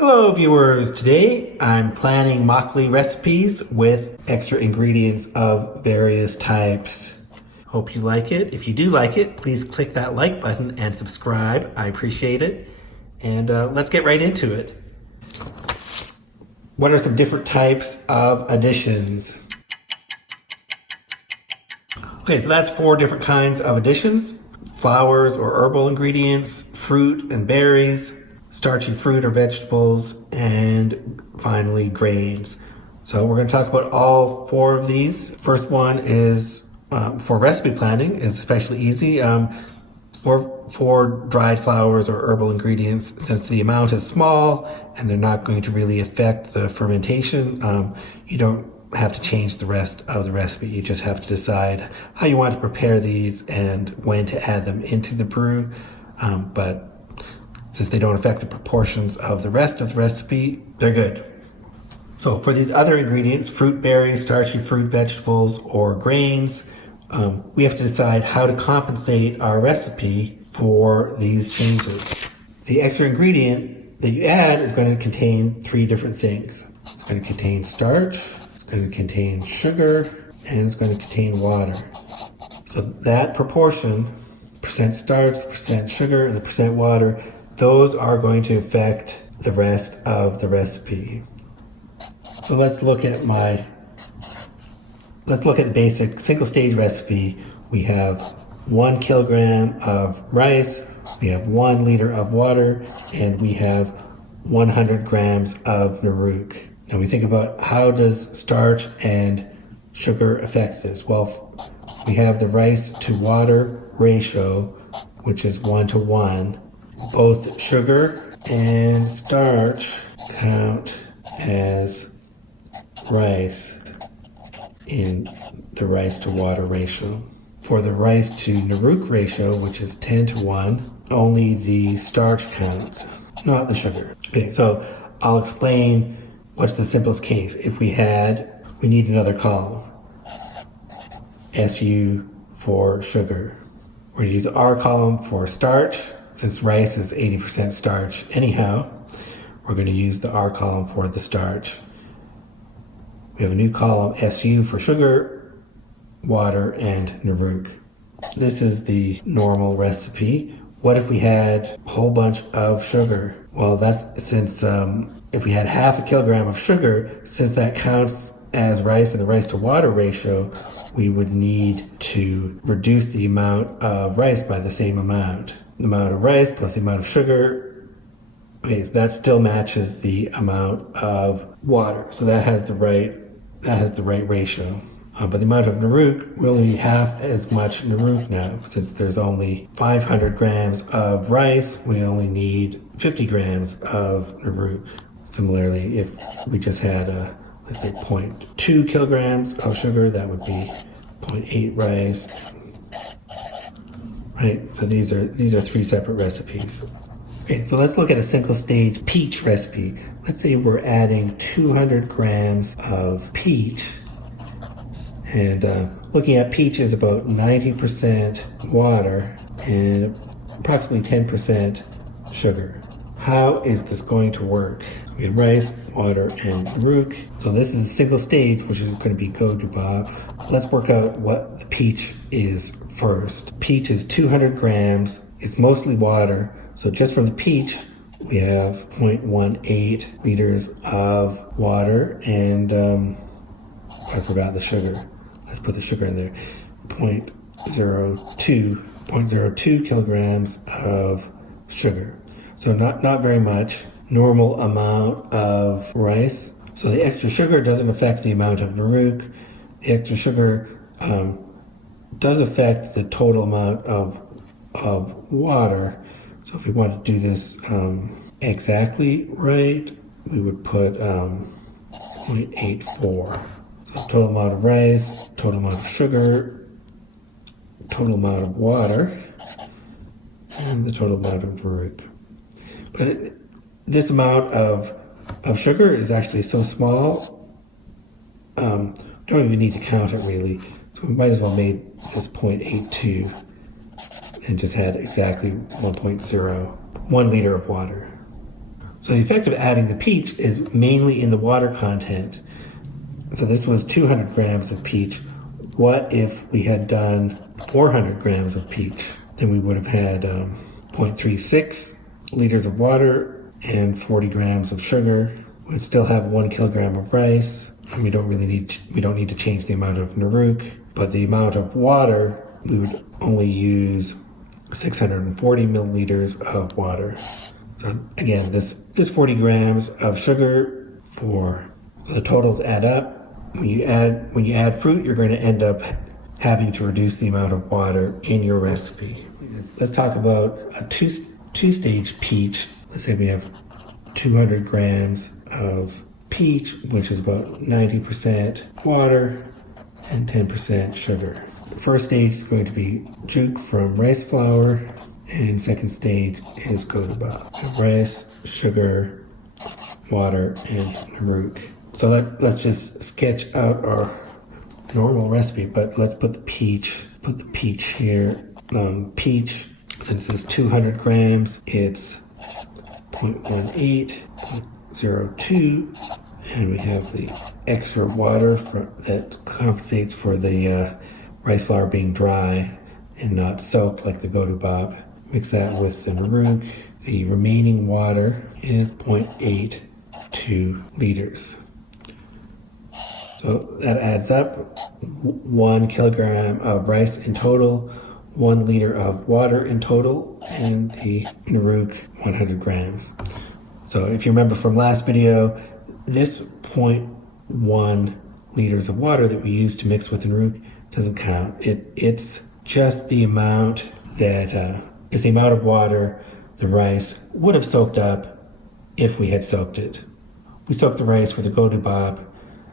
Hello viewers, today I'm planning makgeolli recipes with extra ingredients of various types. Hope you like it. If you do like it, please click that like button and subscribe. I appreciate it. And let's get right into it. What are some different types of additions? Okay, so that's 4 different kinds of additions. Flowers or herbal ingredients, fruit and berries, starchy fruit or vegetables, and finally grains. So we're going to talk about all 4 of these. First one is for recipe planning, is especially easy. For dried flowers or herbal ingredients, since the amount is small and they're not going to really affect the fermentation, you don't have to change the rest of the recipe. You just have to decide how you want to prepare these and when to add them into the brew. But since they don't affect the proportions of the rest of the recipe, they're good. So for these other ingredients, fruit, berries, starchy fruit, vegetables, or grains, we have to decide how to compensate our recipe for these changes. The extra ingredient that you add is going to contain 3 different things. It's going to contain starch, it's going to contain sugar, and it's going to contain water. So that proportion, percent starch, percent sugar, and the percent water, those are going to affect the rest of the recipe. So let's look at the basic single stage recipe. We have 1 kilogram of rice, we have 1 liter of water, and we have 100 grams of nuruk. Now we think about, how does starch and sugar affect this? Well, we have the rice to water ratio, which is 1:1. Both sugar and starch count as rice in the rice to water ratio. For the rice to nuruk ratio, which is 10:1, only the starch counts, not the sugar. Okay, so I'll explain what's the simplest case. If we need another column. SU for sugar. We're going to use the R column for starch. Since rice is 80% starch anyhow, we're going to use the R column for the starch. We have a new column, SU, for sugar, water, and nuruk. This is the normal recipe. What if we had a whole bunch of sugar? Well, if we had half a kilogram of sugar, since that counts as rice in the rice to water ratio, we would need to reduce the amount of rice by the same amount. The amount of rice plus the amount of sugar, okay, so that still matches the amount of water. So that has the right ratio. But the amount of nuruk, we only need half as much nuruk now. Since there's only 500 grams of rice, we only need 50 grams of nuruk. Similarly, if we just had let's say 0.2 kilograms of sugar, that would be 0.8 rice. Right, so these are 3 separate recipes. Okay, so let's look at a single stage peach recipe. Let's say we're adding 200 grams of peach, and looking at peach is about 90% water and approximately 10% sugar. How is this going to work? We have rice, water, and nuruk. So this is a single stage, which is going to be go to Bob. Let's work out what the peach is first. Peach is 200 grams. It's mostly water. So just from the peach, we have 0.18 liters of water, and I forgot the sugar. Let's put the sugar in there. 0.02 kilograms of sugar. So not very much. Normal amount of rice. So the extra sugar doesn't affect the amount of nuruk. The extra sugar does affect the total amount of water. So if we want to do this exactly right, we would put 0.84. So total amount of rice, total amount of sugar, total amount of water, and the total amount of nuruk. But this amount of sugar is actually so small, don't even need to count it really. So we might as well make this 0.82 and just had exactly 1.01 liter of water. So So the effect of adding the peach is mainly in the water content. So this was 200 grams of peach. What if we had done 400 grams of peach? Then we would have had 0.36 liters of water and 40 grams of sugar. We'd still have 1 kilogram of rice. And we don't need to change the amount of nuruk, but the amount of water, we would only use 640 milliliters of water. So again, this 40 grams of sugar for the totals add up. When you add fruit, you're going to end up having to reduce the amount of water in your recipe. Let's talk about a two-stage peach. Let's say we have 200 grams of peach, which is about 90% water and 10% sugar. The first stage is going to be juk from rice flour, and second stage is godubab. Rice, sugar, water, and nuruk. So let's just sketch out our normal recipe, but let's put the peach here. Peach, since it's 200 grams, it's 0.18, 0.02, and we have the extra water that compensates for the rice flour being dry and not soaked like the godubab. Mix that with the nuruk. The remaining water is 0.82 liters. So that adds up 1 kilogram of rice in total, 1 liter of water in total, and the nuruk 100 grams. So if you remember from last video, this 0.1 liters of water that we used to mix with the nuruk doesn't count. It's just the amount that is the amount of water the rice would have soaked up if we had soaked it. We soaked the rice for the godubab.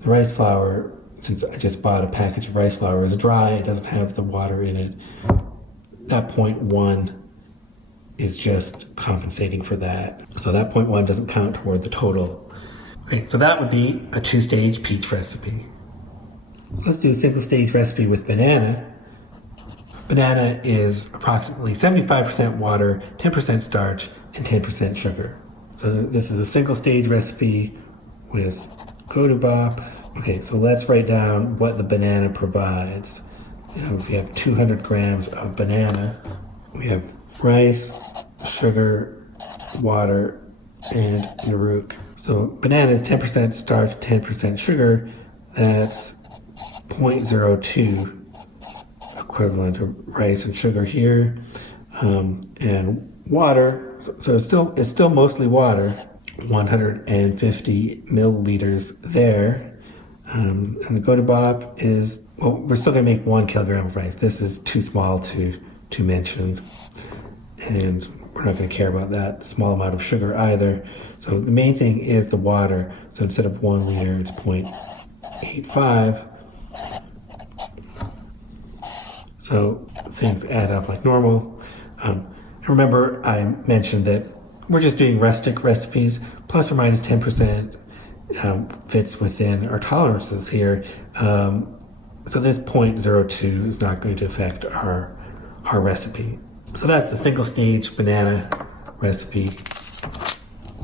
The rice flour, since I just bought a package of rice flour, is dry. It doesn't have the water in it. That 0.1 is just compensating for that. So that 0.1 doesn't count toward the total. Okay, so that would be a two-stage peach recipe. Let's do a single stage recipe with banana. Banana is approximately 75% water, 10% starch, and 10% sugar. So this is a single stage recipe with godubab. Okay, so let's write down what the banana provides. We have 200 grams of banana. We have rice, sugar, water, and nuruk. So banana is 10% starch, 10% sugar. That's 0.02 equivalent of rice and sugar here. And water, so it's still mostly water. 150 milliliters there. And the godubab is, well, we're still going to make 1 kilogram of rice. This is too small to mention. And we're not going to care about that small amount of sugar either. So the main thing is the water. So instead of 1 liter, it's 0.85. So things add up like normal. Remember, I mentioned that we're just doing rustic recipes. Plus or minus 10% fits within our tolerances here. So this 0.02 is not going to affect our recipe. So that's the single stage banana recipe.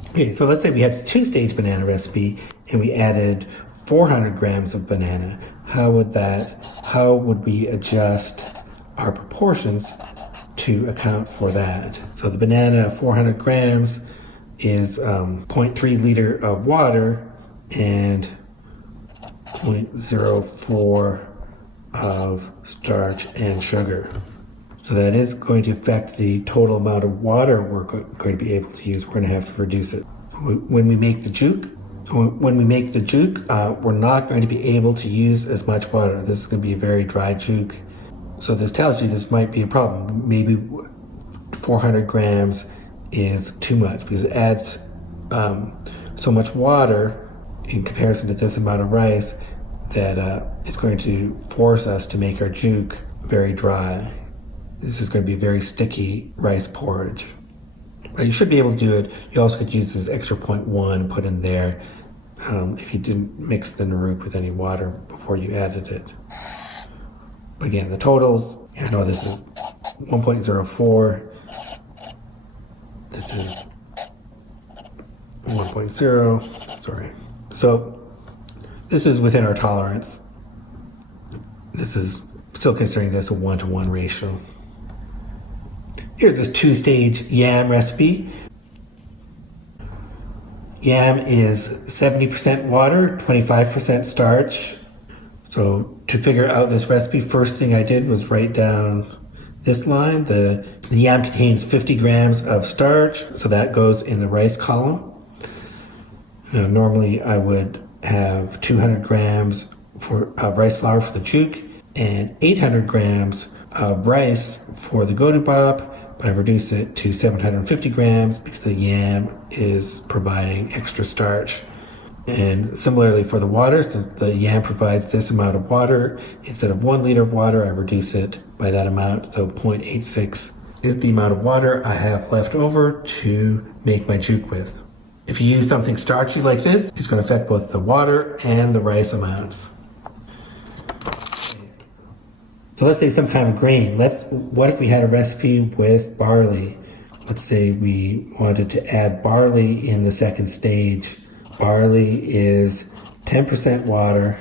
Okay, so let's say we had a two-stage banana recipe and we added 400 grams of banana. How would we adjust our proportions to account for that? So the banana, 400 grams, is 0.3 liter of water and 0.04 of starch and sugar. So that is going to affect the total amount of water we're going to be able to use. We're going to have to reduce it. When we make the juk, we're not going to be able to use as much water. This is going to be a very dry juk. So this tells you this might be a problem. Maybe 400 grams is too much because it adds so much water in comparison to this amount of rice that it's going to force us to make our juk very dry. This is going to be a very sticky rice porridge. But you should be able to do it. You also could use this extra 0.1 put in there if you didn't mix the nuruk with any water before you added it. But again, the totals, I know this is 1.04. This is 1.0, sorry. So this is within our tolerance. This is still considering this a 1-to-1 ratio. Here's this 2-stage yam recipe. Yam is 70% water, 25% starch. So to figure out this recipe, first thing I did was write down this line. The yam contains 50 grams of starch, so that goes in the rice column. Now, normally I would have 200 grams of rice flour for the juk and 800 grams of rice for the godubap, but I reduce it to 750 grams because the yam is providing extra starch. And similarly for the water, since the yam provides this amount of water, instead of 1 liter of water, I reduce it by that amount. So 0.86 is the amount of water I have left over to make my juk with. If you use something starchy like this, it's going to affect both the water and the rice amounts. So let's say some kind of grain. What if we had a recipe with barley? Let's say we wanted to add barley in the second stage. Barley is 10% water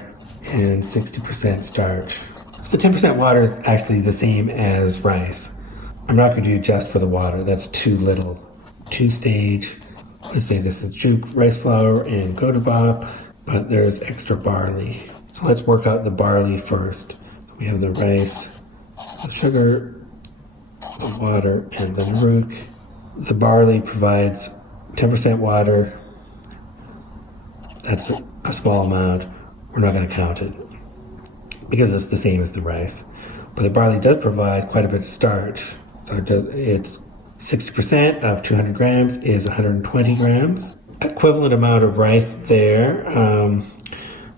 and 60% starch. So the 10% water is actually the same as rice. I'm not going to do just for the water. That's too little. 2-stage. Let's say this is juk, rice flour, and godubap, but there's extra barley. So let's work out the barley first. We have the rice, the sugar, the water, and the nuruk. The barley provides 10% water. That's a small amount. We're not going to count it because it's the same as the rice. But the barley does provide quite a bit of starch. So it's 60% of 200 grams is 120 grams. Equivalent amount of rice there.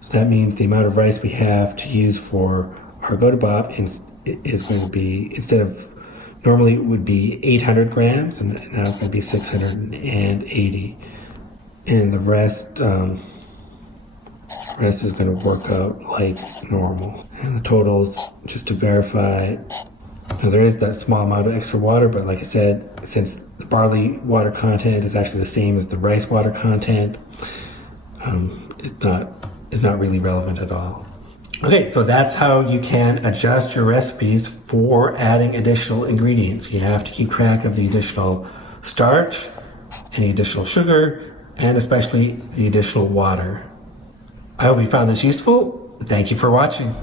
So that means the amount of rice we have to use for our godubap is going to be, instead of, normally it would be 800 grams, and now it's going to be 680. And the rest is going to work out like normal. And the totals, just to verify, now there is that small amount of extra water, but like I said, since the barley water content is actually the same as the rice water content, it's not really relevant at all. Okay, so that's how you can adjust your recipes for adding additional ingredients. You have to keep track of the additional starch, any additional sugar, and especially the additional water. I hope you found this useful. Thank you for watching.